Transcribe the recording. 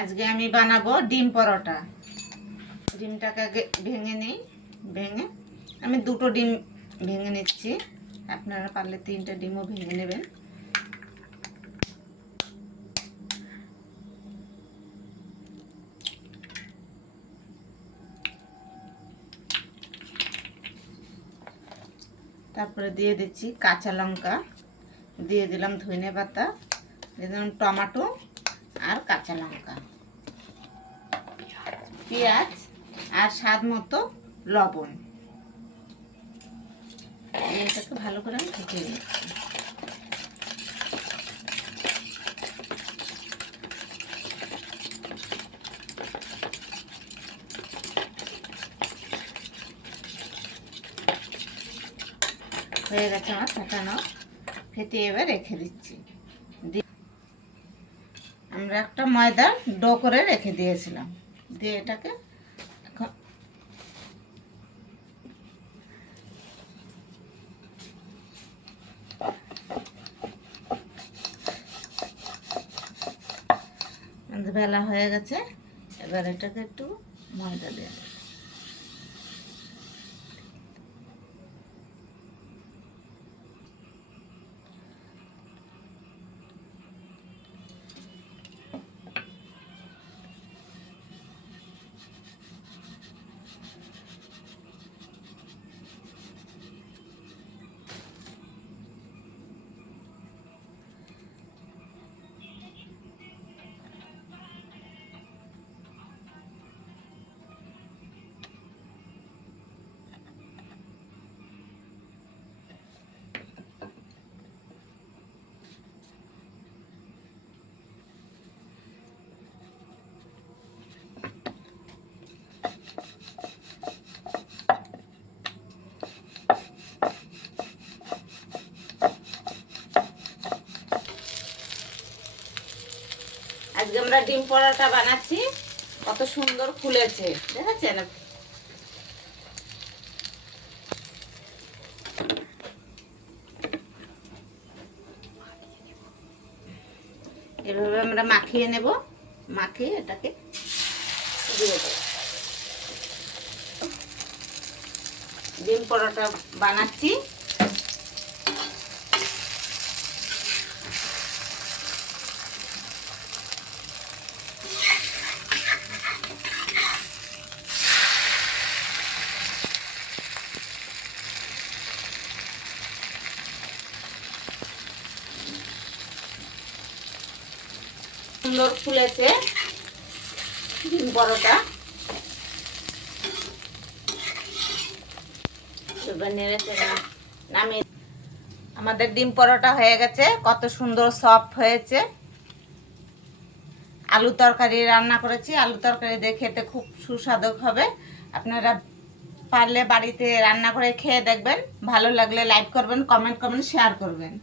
আজকে আমি বানাবো ডিম পরোটা। ডিমটাকে আগে ভেঙে নিই, ভেঙে আমি দুটো ডিম ভেঙে নিচ্ছি। আপনারা পারলে তিনটে ডিমও ভেঙে নেবেন। তারপরে দিয়ে দিচ্ছি কাঁচা লঙ্কা, দিয়ে দিলাম ধনে পাতা, দিয়ে দিলাম টমেটো আর কাঁচা লঙ্কা। পেঁয়াজ আর স্বাদ মতো লবণ। এটাকে ভালো করে আমি ঢেকে হয়ে গেছে আমার ফেটানো। ফেটে এবার রেখে দিচ্ছি। আমরা একটা ময়দা ডো করে রেখে দিয়েছিলাম। দিয়ে এটাকে এখন বেলা হয়ে গেছে, এবার এটাকে একটু ময়দা দিয়ে আজকে আমরা ডিম পরোটা বানাচ্ছি, কত সুন্দর ফুলেছে দেখেছেন? এভাবে আমরা মাখিয়ে নেব, মাখিয়ে এটাকে দিয়ে ডিম পরোটা বানাচ্ছি। সুন্দর ফুলেছে ডিম নামিয়ে আমাদের ডিম পরোটা হয়ে গেছে, কত সুন্দর সফট হয়েছে। আলু তরকারি রান্না করেছি, আলু তরকারি দিয়ে খেতে খুব সুস্বাদু হবে। আপনারা পারলে বাড়িতে রান্না করে খেয়ে দেখবেন, ভালো লাগলে লাইক করবেন কমেন্ট করবেন শেয়ার করবেন।